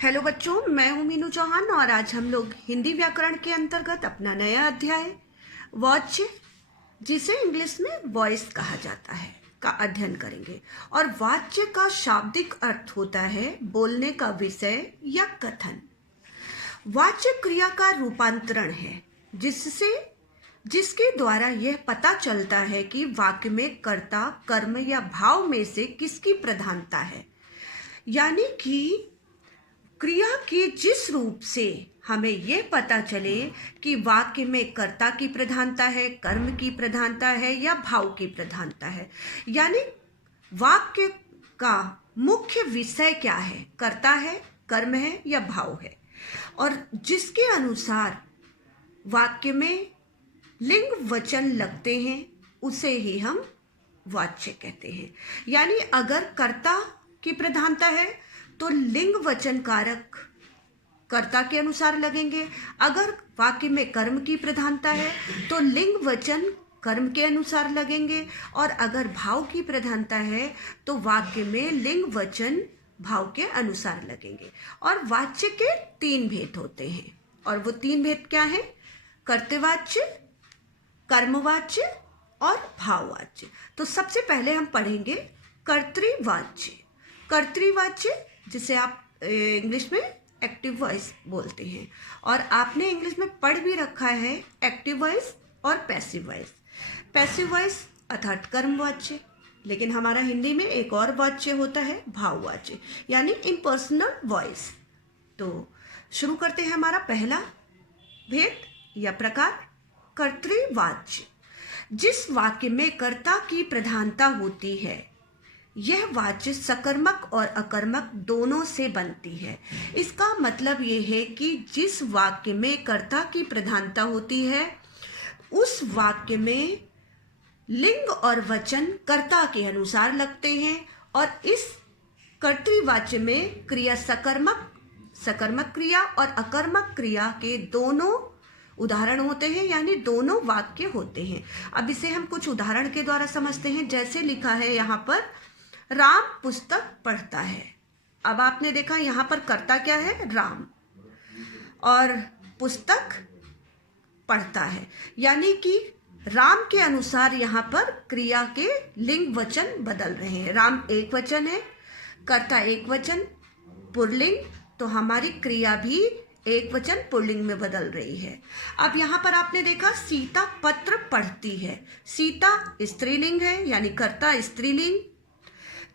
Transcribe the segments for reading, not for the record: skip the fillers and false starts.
Hello बच्चों, मैं हूं मीनू चौहान और आज हम लोग हिंदी व्याकरण के अंतर्गत अपना नया अध्याय वाच्य, जिसे इंग्लिश में वॉइस कहा जाता है, का अध्ययन करेंगे। और वाच्य का शाब्दिक अर्थ होता है बोलने का विषय या कथन। वाच्य क्रिया का रूपांतरण है जिसके द्वारा यह पता चलता है कि वाक्य में कर्ता, कर्म या भाव में से किसकी प्रधानता है। यानी कि क्रिया के जिस रूप से हमें यह पता चले कि वाक्य में कर्ता की प्रधानता है, कर्म की प्रधानता है या भाव की प्रधानता है। यानी वाक्य का मुख्य विषय क्या है, कर्ता है, कर्म है या भाव है, और जिसके अनुसार वाक्य में लिंग वचन लगते हैं उसे ही हम वाच्य कहते हैं। यानी अगर कर्ता की प्रधानता है तो लिंग वचन कारक कर्ता के अनुसार लगेंगे। अगर वाक्य में कर्म की प्रधानता है तो लिंग वचन कर्म के अनुसार लगेंगे। और अगर भाव की प्रधानता है तो वाक्य में लिंग वचन भाव के अनुसार लगेंगे। और वाच्य के 3 भेद होते हैं, और वो 3 भेद क्या हैं? कर्तृवाच्य, कर्मवाच्य और भाववाच्य। तो सबसे पहले हम पढ़ेंगे कर्तृवाच्य। कर्तृवाच्य जिसे आप इंग्लिश में एक्टिव वॉइस बोलते हैं, और आपने इंग्लिश में पढ़ भी रखा है एक्टिव वॉइस और पैसिव वॉइस। पैसिव वॉइस अर्थात कर्मवाच्य, लेकिन हमारा हिंदी में एक और वाच्य होता है भाववाच्य, यानी इम्पर्सनल वॉइस। तो शुरू करते हैं हमारा पहला भेद या प्रकार, कर्तृवाच्य। जिस वाक्य में कर्ता की प्रधानता होती है यह वाच्य सकर्मक और अकर्मक दोनों से बनती है। इसका मतलब ये है कि जिस वाक्य में कर्ता की प्रधानता होती है उस वाक्य में लिंग और वचन कर्ता के अनुसार लगते हैं, और इस कर्तृवाच्य में क्रिया सकर्मक क्रिया और अकर्मक क्रिया के दोनों उदाहरण होते हैं, यानी दोनों वाक्य होते हैं। अब इसे हम कुछ उदाहरण के द्वारा समझते हैं। जैसे लिखा है यहाँ पर, राम पुस्तक पढ़ता है। अब आपने देखा यहाँ पर कर्ता क्या है? राम, और पुस्तक पढ़ता है। यानी कि राम के अनुसार यहाँ पर क्रिया के लिंग वचन बदल रहे हैं। राम एक वचन है, कर्ता एक वचन पुल्लिंग, तो हमारी क्रिया भी एक वचन पुल्लिंग में बदल रही है। अब यहाँ पर आपने देखा सीता पत्र पढ़ती है। सीता स्त्रीलिंग है, यानी कर्ता स्त्रीलिंग,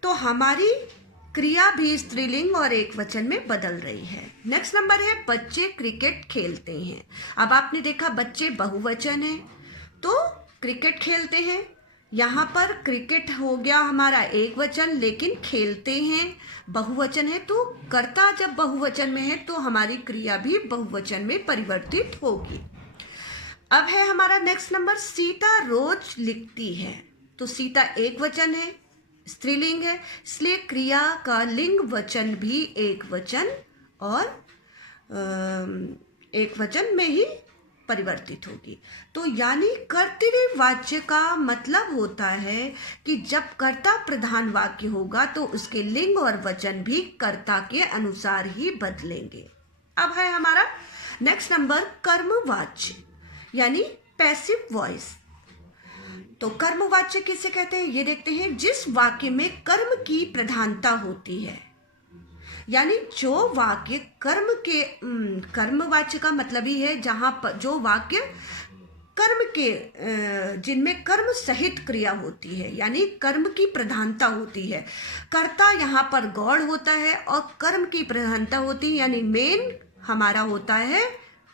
तो हमारी क्रिया भी स्त्रीलिंग और एक वचन में बदल रही है। नेक्स्ट नंबर है बच्चे क्रिकेट खेलते हैं। अब आपने देखा बच्चे बहुवचन है तो क्रिकेट खेलते हैं। यहाँ पर क्रिकेट हो गया हमारा एक वचन, लेकिन खेलते हैं बहुवचन है, तो कर्ता जब बहुवचन में है तो हमारी क्रिया भी बहुवचन में परिवर्तित होगी। अब है हमारा नेक्स्ट नंबर, सीता रोज लिखती है। तो सीता एक वचन है, स्त्रीलिंग है, इसलिए क्रिया का लिंग वचन भी एक वचन और एक वचन में ही परिवर्तित होगी। तो यानी कर्तृवाच्य का मतलब होता है कि जब कर्ता प्रधान वाक्य होगा तो उसके लिंग और वचन भी कर्ता के अनुसार ही बदलेंगे। अब है हमारा नेक्स्ट नंबर, कर्मवाच्य यानी पैसिव वॉइस। तो कर्मवाच्य किसे कहते हैं ये देखते हैं। जिस वाक्य में कर्म की प्रधानता होती है, यानी जो वाक्य कर्मवाच्य का मतलब ही है जहां पर जो वाक्य कर्म के जिनमें कर्म सहित क्रिया होती है, यानी कर्म की प्रधानता होती है। कर्ता यहाँ पर गौड़ होता है और कर्म की प्रधानता होती है, यानी मेन हमारा होता है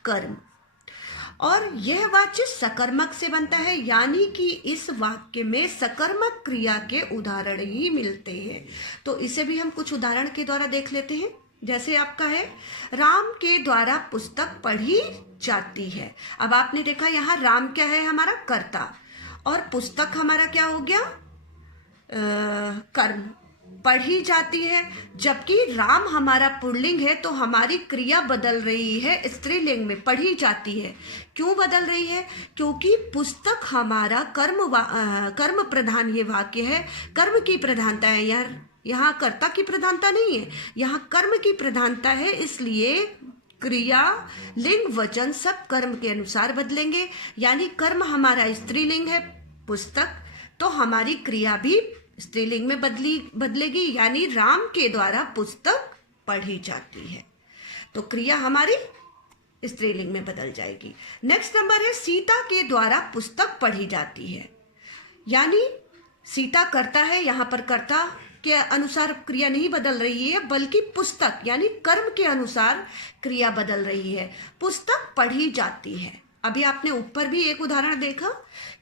कर्म। और यह वाच्य सकर्मक से बनता है, यानी कि इस वाक्य में सकर्मक क्रिया के उदाहरण ही मिलते हैं। तो इसे भी हम कुछ उदाहरण के द्वारा देख लेते हैं। जैसे आपका है, राम के द्वारा पुस्तक पढ़ी जाती है। अब आपने देखा यहाँ राम क्या है? हमारा कर्ता, और पुस्तक हमारा क्या हो गया? कर्म। पढ़ी जाती है, जबकि राम हमारा पुल्लिंग है तो हमारी क्रिया बदल रही है स्त्रीलिंग में, पढ़ी जाती है। क्यों बदल रही है? क्योंकि पुस्तक हमारा कर्म प्रधान ये वाक्य है, कर्म की प्रधानता है यार यहाँ कर्ता की प्रधानता नहीं है, यहाँ कर्म की प्रधानता है। इसलिए क्रिया, लिंग, वचन सब कर्म के अनुसार बदलेंगे। यानी कर्म हमारा स्त्रीलिंग है पुस्तक, तो हमारी क्रिया भी स्त्रीलिंग में बदलेगी। यानी राम के द्वारा पुस्तक पढ़ी जाती है, तो क्रिया हमारी स्त्रीलिंग में बदल जाएगी। नेक्स्ट नंबर है सीता के द्वारा पुस्तक पढ़ी जाती है। यानी सीता कर्ता है, यहाँ पर कर्ता के अनुसार क्रिया नहीं बदल रही है, बल्कि पुस्तक यानी कर्म के अनुसार क्रिया बदल रही है। पुस्तक पढ़ी जाती है। अभी आपने ऊपर भी एक उदाहरण देखा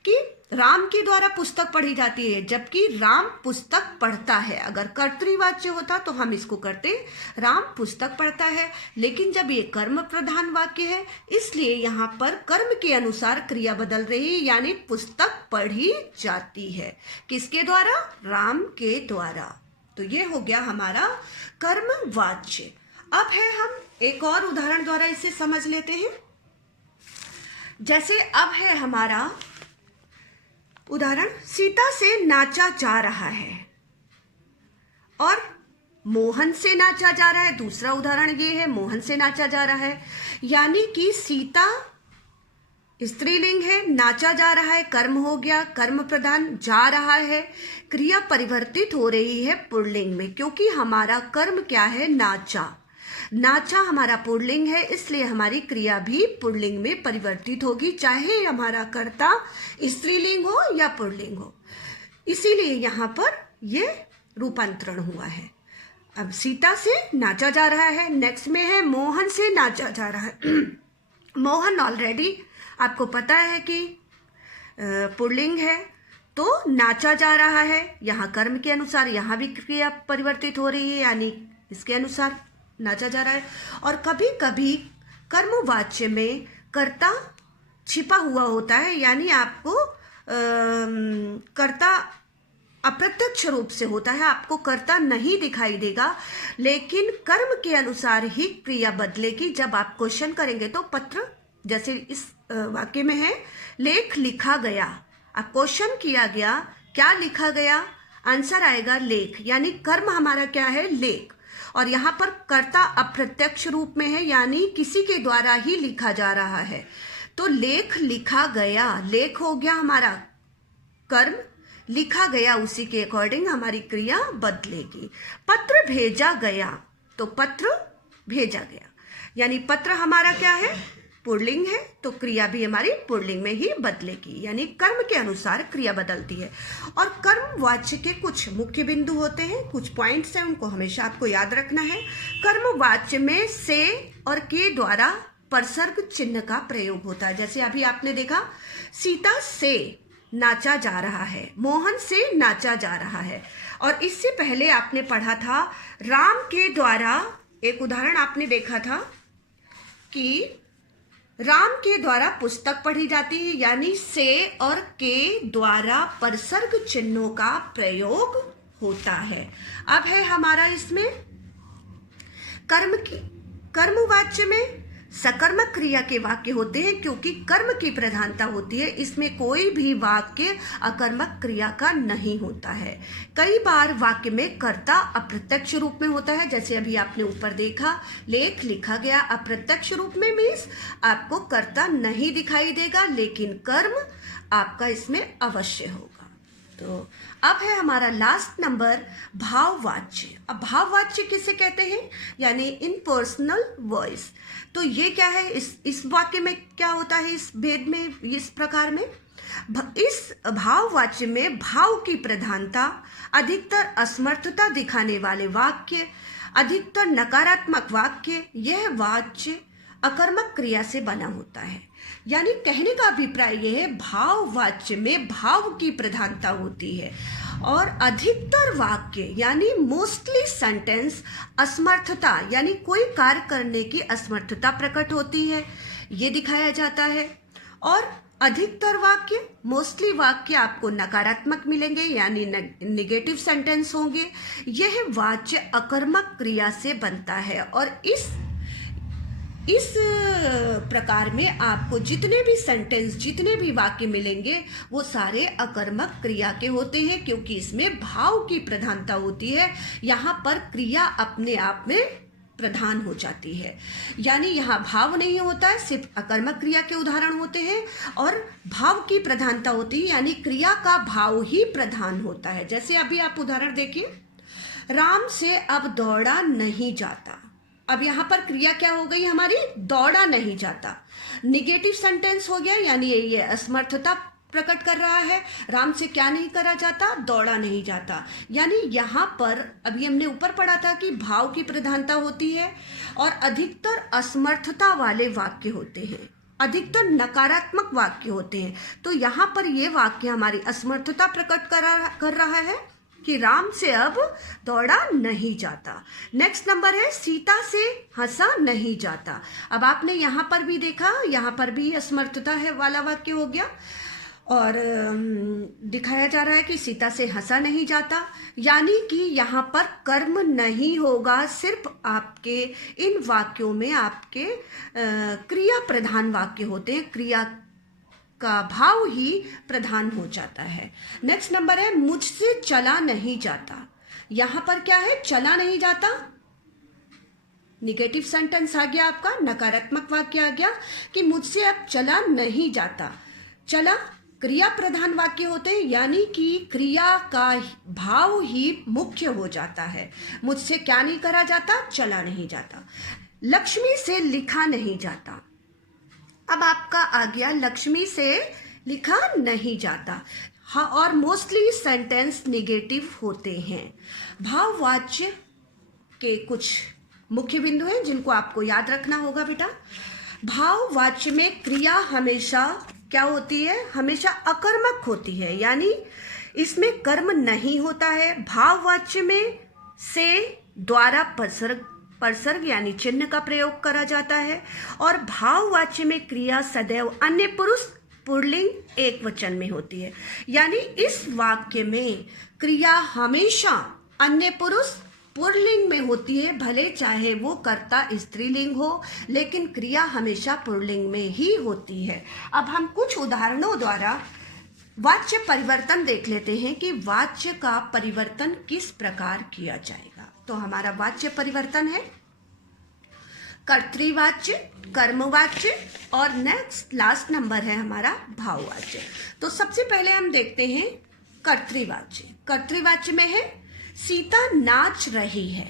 कि राम के द्वारा पुस्तक पढ़ी जाती है, जबकि राम पुस्तक पढ़ता है। अगर कर्तृवाच्य होता तो हम इसको करते राम पुस्तक पढ़ता है, लेकिन जब ये कर्म प्रधान वाक्य है इसलिए यहाँ पर कर्म के अनुसार क्रिया बदल रही है। यानी पुस्तक पढ़ी जाती है किसके द्वारा? राम के द्वारा। तो ये हो गया हमारा कर्मवाच्य। अब है हम एक और उदाहरण द्वारा इसे समझ लेते हैं। जैसे अब है हमारा उदाहरण, सीता से नाचा जा रहा है और मोहन से नाचा जा रहा है। दूसरा उदाहरण ये है, मोहन से नाचा जा रहा है। यानी कि सीता स्त्रीलिंग है, नाचा जा रहा है कर्म हो गया, कर्म प्रधान जा रहा है, क्रिया परिवर्तित हो रही है पुल्लिंग में, क्योंकि हमारा कर्म क्या है? नाचा। नाचा हमारा पुल्लिंग है, इसलिए हमारी क्रिया भी पुल्लिंग में परिवर्तित होगी, चाहे हमारा कर्ता स्त्रीलिंग हो या पुल्लिंग हो। इसीलिए यहाँ पर ये रूपांतरण हुआ है। अब सीता से नाचा जा रहा है। नेक्स्ट में है मोहन से नाचा जा रहा है। मोहन ऑलरेडी आपको पता है कि पुल्लिंग है, तो नाचा जा रहा है। यहाँ कर्म के अनुसार यहाँ भी क्रिया परिवर्तित हो रही है, यानी इसके अनुसार नाचा जा रहा है। और कभी कभी कर्मवाच्य में कर्ता छिपा हुआ होता है, यानी आपको कर्ता अप्रत्यक्ष रूप से होता है, आपको कर्ता नहीं दिखाई देगा, लेकिन कर्म के अनुसार ही क्रिया बदलेगी। जब आप क्वेश्चन करेंगे तो पत्र, जैसे इस वाक्य में है लेख लिखा गया, अब क्वेश्चन किया गया, क्या लिखा गया? आंसर आएगा लेख, यानी कर्म हमारा क्या है? लेख। और यहाँ पर कर्ता अप्रत्यक्ष रूप में है, यानी किसी के द्वारा ही लिखा जा रहा है। तो लेख लिखा गया, लेख हो गया हमारा कर्म, लिखा गया उसी के अकॉर्डिंग हमारी क्रिया बदलेगी। पत्र भेजा गया, तो पत्र भेजा गया, यानी पत्र हमारा क्या है? पुल्लिंग है, तो क्रिया भी हमारी पुल्लिंग में ही बदलेगी, यानी कर्म के अनुसार क्रिया बदलती है। और कर्मवाच्य के कुछ मुख्य बिंदु होते हैं, कुछ पॉइंट्स हैं, उनको हमेशा आपको याद रखना है। कर्मवाच्य में से और के द्वारा परसर्ग चिन्ह का प्रयोग होता है। जैसे अभी आपने देखा सीता से नाचा जा रहा है, मोहन से नाचा जा रहा है। और इससे पहले आपने पढ़ा था राम के द्वारा, एक उदाहरण आपने देखा था कि राम के द्वारा पुस्तक पढ़ी जाती है, यानी से और के द्वारा परसर्ग चिन्हों का प्रयोग होता है। अब है हमारा इसमें कर्मवाच्य में सकर्मक क्रिया के वाक्य होते हैं, क्योंकि कर्म की प्रधानता होती है, इसमें कोई भी वाक्य अकर्मक क्रिया का नहीं होता है। कई बार वाक्य में कर्ता अप्रत्यक्ष रूप में होता है, जैसे अभी आपने ऊपर देखा लेख लिखा गया, अप्रत्यक्ष रूप में मीन्स आपको कर्ता नहीं दिखाई देगा, लेकिन कर्म आपका इसमें अवश्य होगा। तो अब है हमारा लास्ट नंबर भाववाच्य। अब भाववाच्य किसे कहते हैं? यानी इन पर्सनल वॉइस। तो ये क्या है? इस वाक्य में क्या होता है? इस भेद में, इस प्रकार में, इस भाववाच्य में भाव की प्रधानता, अधिकतर असमर्थता दिखाने वाले वाक्य, अधिकतर नकारात्मक वाक्य, यह वाच्य अकर्मक क्रिया से बना होता है। यानी कहने का अभिप्राय यह है भाववाच्य में भाव की प्रधानता होती है, और अधिकतर वाक्य यानी मोस्टली सेंटेंस असमर्थता, यानी कोई कार्य करने की असमर्थता प्रकट होती है, ये दिखाया जाता है। और अधिकतर वाक्य, मोस्टली वाक्य आपको नकारात्मक मिलेंगे, यानी नेगेटिव सेंटेंस होंगे। यह वाच्य अकर्मक क्रिया से बनता है, और इस प्रकार में आपको जितने भी सेंटेंस, जितने भी वाक्य मिलेंगे वो सारे अकर्मक क्रिया के होते हैं, क्योंकि इसमें भाव की प्रधानता होती है। यहाँ पर क्रिया अपने आप में प्रधान हो जाती है, यानी यहाँ भाव नहीं होता है, सिर्फ अकर्मक क्रिया के उदाहरण होते हैं और भाव की प्रधानता होती है, यानी क्रिया का भाव ही प्रधान होता है। जैसे अभी आप उदाहरण देखिए, राम से अब दौड़ा नहीं जाता। अब यहाँ पर क्रिया क्या हो गई हमारी, दौड़ा नहीं जाता। निगेटिव सेंटेंस हो गया, यानी ये असमर्थता प्रकट कर रहा है। राम से क्या नहीं करा जाता, दौड़ा नहीं जाता। यानी यहाँ पर अभी हमने ऊपर पढ़ा था कि भाव की प्रधानता होती है और अधिकतर असमर्थता वाले वाक्य होते हैं, अधिकतर नकारात्मक वाक्य होते हैं। तो यहाँ पर ये वाक्य हमारी असमर्थता प्रकट कर रहा है कि राम से अब दौड़ा नहीं जाता। नेक्स्ट नंबर है, सीता से हंसा नहीं जाता। अब आपने यहाँ पर भी देखा, यहाँ पर भी असमर्थता है वाला वाक्य हो गया और दिखाया जा रहा है कि सीता से हंसा नहीं जाता, यानी कि यहाँ पर कर्म नहीं होगा। सिर्फ आपके इन वाक्यों में आपके क्रिया प्रधान वाक्य होते हैं, क्रिया का भाव ही प्रधान हो जाता है। नेक्स्ट नंबर है, मुझसे चला नहीं जाता। यहाँ पर क्या है, चला नहीं जाता, निगेटिव सेंटेंस आ गया आपका, नकारात्मक वाक्य आ गया कि मुझसे अब चला नहीं जाता। चला क्रिया प्रधान वाक्य होते हैं, यानी कि क्रिया का भाव ही मुख्य हो जाता है। मुझसे क्या नहीं करा जाता, चला नहीं जाता। लक्ष्मी से लिखा नहीं जाता। अब आपका आ गया, लक्ष्मी से लिखा नहीं जाता। हाँ, और मोस्टली सेंटेंस निगेटिव होते हैं। भाववाच्य के कुछ मुख्य बिंदु हैं जिनको आपको याद रखना होगा बेटा। भाववाच्य में क्रिया हमेशा क्या होती है, हमेशा अकर्मक होती है, यानी इसमें कर्म नहीं होता है। भाववाच्य में से द्वारा परसर्ग यानी चिन्ह का प्रयोग करा जाता है और भाववाच्य में क्रिया सदैव अन्य पुरुष पुल्लिंग एक वचन में होती है, यानी इस वाक्य में क्रिया हमेशा अन्य पुरुष पुल्लिंग में होती है, भले चाहे वो कर्ता स्त्रीलिंग हो, लेकिन क्रिया हमेशा पुल्लिंग में ही होती है। अब हम कुछ उदाहरणों द्वारा वाच्य परिवर्तन देख लेते हैं कि वाच्य का परिवर्तन किस प्रकार किया जाएगा। तो हमारा वाच्य परिवर्तन है कर्तृवाच्य, कर्मवाच्य और नेक्स्ट लास्ट नंबर है हमारा भाववाच्य। तो सबसे पहले हम देखते हैं कर्तृवाच्य। कर्तृवाच्य में है, सीता नाच रही है।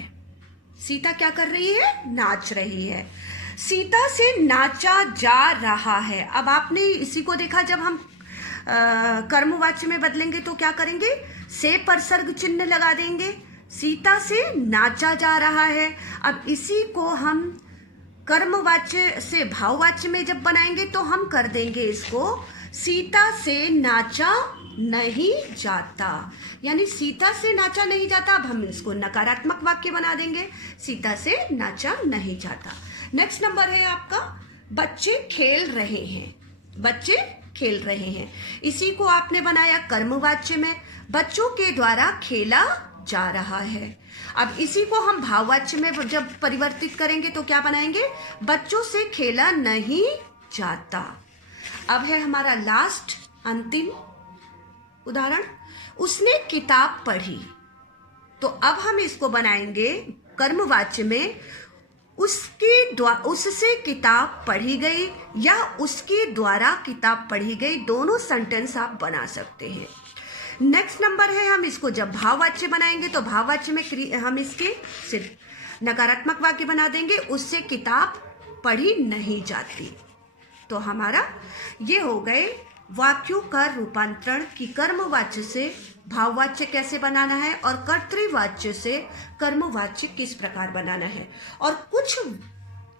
सीता क्या कर रही है, नाच रही है। सीता से नाचा जा रहा है। अब आपने इसी को देखा, जब हम कर्मवाच्य में बदलेंगे तो क्या करेंगे, से परसर्ग चिन्ह लगा देंगे। सीता से नाचा जा रहा है। अब इसी को हम कर्मवाच्य से भाववाच्य में जब बनाएंगे तो हम कर देंगे इसको, सीता से नाचा नहीं जाता, यानी सीता से नाचा नहीं जाता। अब हम इसको नकारात्मक वाक्य बना देंगे, सीता से नाचा नहीं जाता। नेक्स्ट नंबर है आपका, बच्चे खेल रहे हैं। बच्चे खेल रहे हैं, इसी को आपने बनाया कर्मवाच्य में, बच्चों के द्वारा खेला जा रहा है। अब इसी को हम भाववाच्य में जब परिवर्तित करेंगे तो क्या बनाएंगे, बच्चों से खेला नहीं जाता। अब है हमारा लास्ट अंतिम उदाहरण, उसने किताब पढ़ी। तो अब हम इसको बनाएंगे कर्मवाच्य में, उससे किताब पढ़ी गई या उसके द्वारा किताब पढ़ी गई, दोनों सेंटेंस आप बना सकते हैं। नेक्स्ट नंबर है, हम इसको जब भाववाच्य बनाएंगे तो भाववाच्य में हम इसके सिर्फ नकारात्मक वाक्य बना देंगे, उससे किताब पढ़ी नहीं जाती। तो हमारा ये हो गए वाक्यों का रूपांतरण कि कर्मवाच्य से भाववाच्य कैसे बनाना है और कर्तृवाच्य से कर्मवाच्य किस प्रकार बनाना है। और कुछ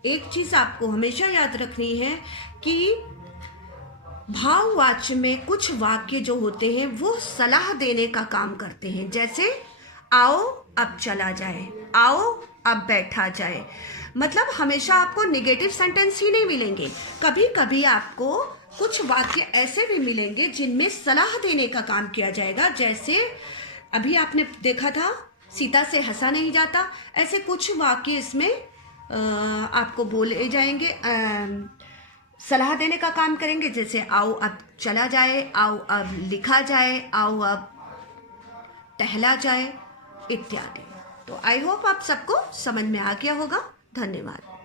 एक चीज आपको हमेशा याद रखनी है कि भाववाच्य में कुछ वाक्य जो होते हैं वो सलाह देने का काम करते हैं, जैसे आओ अब चला जाए, आओ अब बैठा जाए। मतलब हमेशा आपको नेगेटिव सेंटेंस ही नहीं मिलेंगे, कभी कभी आपको कुछ वाक्य ऐसे भी मिलेंगे जिनमें सलाह देने का काम किया जाएगा। जैसे अभी आपने देखा था, सीता से हंसा नहीं जाता, ऐसे कुछ वाक्य इसमें आपको बोले जाएंगे, सलाह देने का काम करेंगे, जैसे आओ अब चला जाए, आओ अब लिखा जाए, आओ अब टहला जाए इत्यादि। तो आई होप आप सबको समझ में आ गया होगा। धन्यवाद।